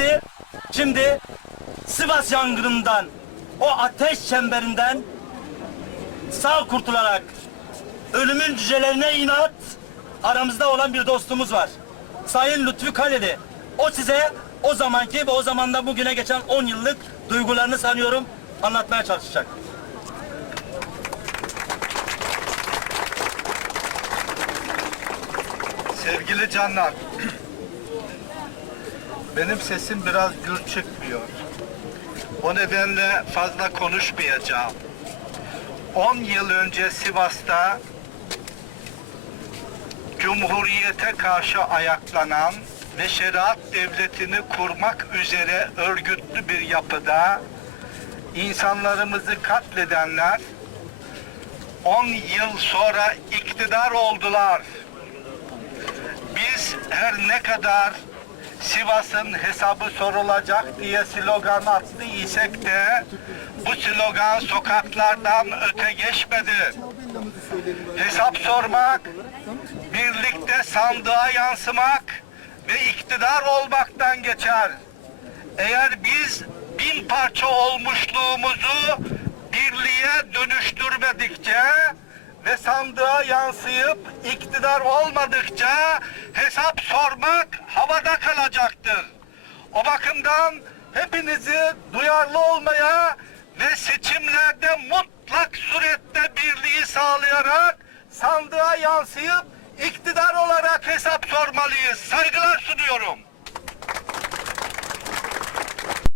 Şimdi, şimdi Sivas yangınından, o ateş çemberinden sağ kurtularak ölümün cücelerine inat aramızda olan bir dostumuz var. Sayın Lütfü Kaleli. O size o zamanki ve o zamanda bugüne geçen 10 yıllık duygularını sanıyorum anlatmaya çalışacak. Sevgili canlar, benim sesim biraz gür çıkmıyor. O nedenle fazla konuşmayacağım. 10 yıl önce Sivas'ta Cumhuriyete karşı ayaklanan ve şeriat devletini kurmak üzere örgütlü bir yapıda insanlarımızı katledenler 10 yıl sonra iktidar oldular. Biz her ne kadar Sivas'ın hesabı sorulacak diye slogan attı isek de bu slogan sokaklardan öte geçmedi. Hesap sormak, birlikte sandığa yansımak ve iktidar olmaktan geçer. Eğer biz bin parça olmuşluğumuzu birliğe dönüştürmedikçe ve sandığa yansıyıp iktidar olmadıkça hesap sormak havada kalacaktır. O bakımdan hepinizi duyarlı olmaya ve seçimlerde mutlak surette birliği sağlayarak sandığa yansıyıp iktidar olarak hesap sormalıyız. Saygılar sunuyorum.